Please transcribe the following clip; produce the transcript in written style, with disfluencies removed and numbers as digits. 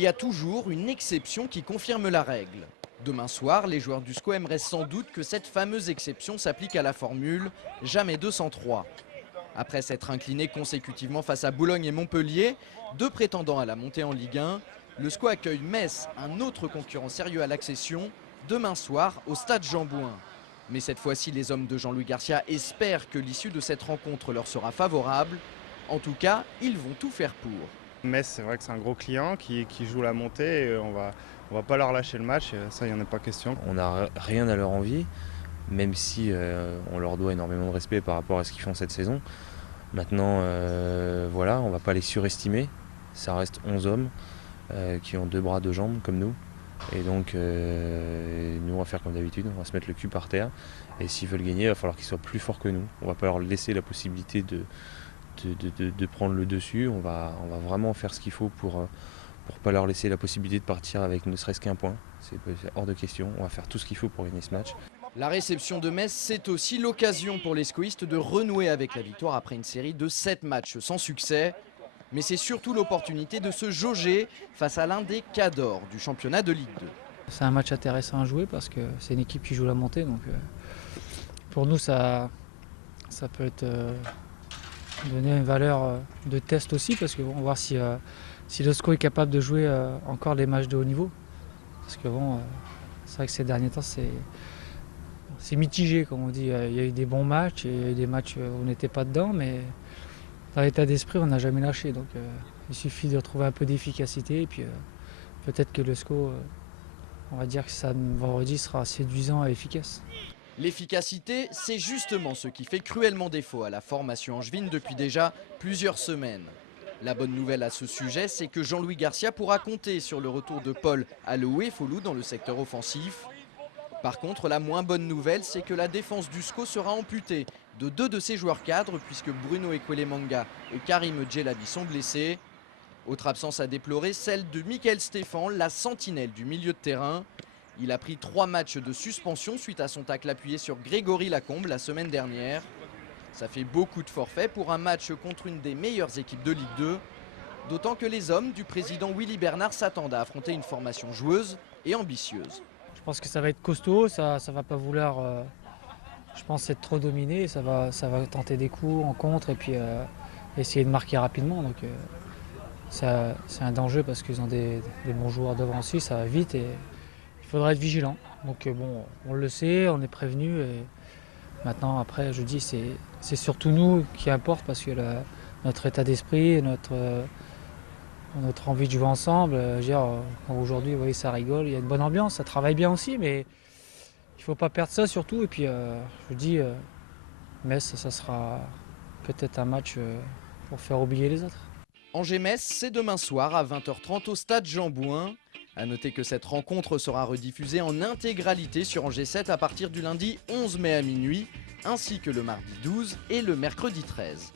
il y a toujours une exception qui confirme la règle. Demain soir, les joueurs du SCO aimeraient sans doute que cette fameuse exception s'applique à la formule « jamais 203 ». Après s'être incliné consécutivement face à Boulogne et Montpellier, deux prétendants à la montée en Ligue 1, le SCO accueille Metz, un autre concurrent sérieux à l'accession, demain soir au stade Jean-Bouin. Mais cette fois-ci, les hommes de Jean-Louis Garcia espèrent que l'issue de cette rencontre leur sera favorable. En tout cas, ils vont tout faire pour. Metz, c'est vrai que c'est un gros client qui joue la montée et on va pas leur lâcher le match, ça il n'y en a pas question. On n'a rien à leur envie, même si on leur doit énormément de respect par rapport à ce qu'ils font cette saison. Maintenant, voilà, on ne va pas les surestimer. Ça reste 11 hommes qui ont 2 bras, 2 jambes comme nous. Et donc, nous, on va faire comme d'habitude, on va se mettre le cul par terre. Et s'ils veulent gagner, il va falloir qu'ils soient plus forts que nous. On ne va pas leur laisser la possibilité de prendre le dessus. On va vraiment faire ce qu'il faut pour pas leur laisser la possibilité de partir avec ne serait-ce qu'un point. C'est hors de question. On va faire tout ce qu'il faut pour gagner ce match. La réception de Metz, c'est aussi l'occasion pour les scoïstes de renouer avec la victoire après une série de 7 matchs sans succès. Mais c'est surtout l'opportunité de se jauger face à l'un des cadors du championnat de Ligue 2. C'est un match intéressant à jouer parce que c'est une équipe qui joue la montée. Donc pour nous, ça peut être donner une valeur de test aussi parce qu'on va voir si le SCO est capable de jouer encore les matchs de haut niveau. Parce que bon, c'est vrai que ces derniers temps, c'est mitigé, comme on dit. Il y a eu des bons matchs et il y a eu des matchs où on n'était pas dedans, mais dans l'état d'esprit, on n'a jamais lâché. Donc il suffit de retrouver un peu d'efficacité et puis peut-être que le SCO, on va dire que ça vendredi sera séduisant et efficace. L'efficacité, c'est justement ce qui fait cruellement défaut à la formation angevine depuis déjà plusieurs semaines. La bonne nouvelle à ce sujet, c'est que Jean-Louis Garcia pourra compter sur le retour de Paul Aloué-Folou dans le secteur offensif. Par contre, la moins bonne nouvelle, c'est que la défense du SCO sera amputée de 2 de ses joueurs cadres puisque Bruno Ekwelemanga et Karim Djelabi sont blessés. Autre absence à déplorer, celle de Michael Stéphan, la sentinelle du milieu de terrain. Il a pris 3 matchs de suspension suite à son tacle appuyé sur Grégory Lacombe la semaine dernière. Ça fait beaucoup de forfaits pour un match contre une des meilleures équipes de Ligue 2. D'autant que les hommes du président Willy Bernard s'attendent à affronter une formation joueuse et ambitieuse. Je pense que ça va être costaud, ça va pas vouloir, je pense, être trop dominé. Ça va tenter des coups en contre et puis essayer de marquer rapidement. Donc c'est un danger parce qu'ils ont des bons joueurs devant aussi, ça va vite et il faudra être vigilant. Donc bon, on le sait, on est prévenu et maintenant après je dis c'est surtout nous qui importe parce que notre état d'esprit, notre envie de jouer ensemble, aujourd'hui vous voyez ça rigole, il y a une bonne ambiance, ça travaille bien aussi mais il ne faut pas perdre ça surtout et puis je dis Metz ça sera peut-être un match pour faire oublier les autres. Angers-Metz, c'est demain soir à 20h30 au stade Jean-Bouin. A noter que cette rencontre sera rediffusée en intégralité sur Angers 7 à partir du lundi 11 mai à minuit, ainsi que le mardi 12 et le mercredi 13.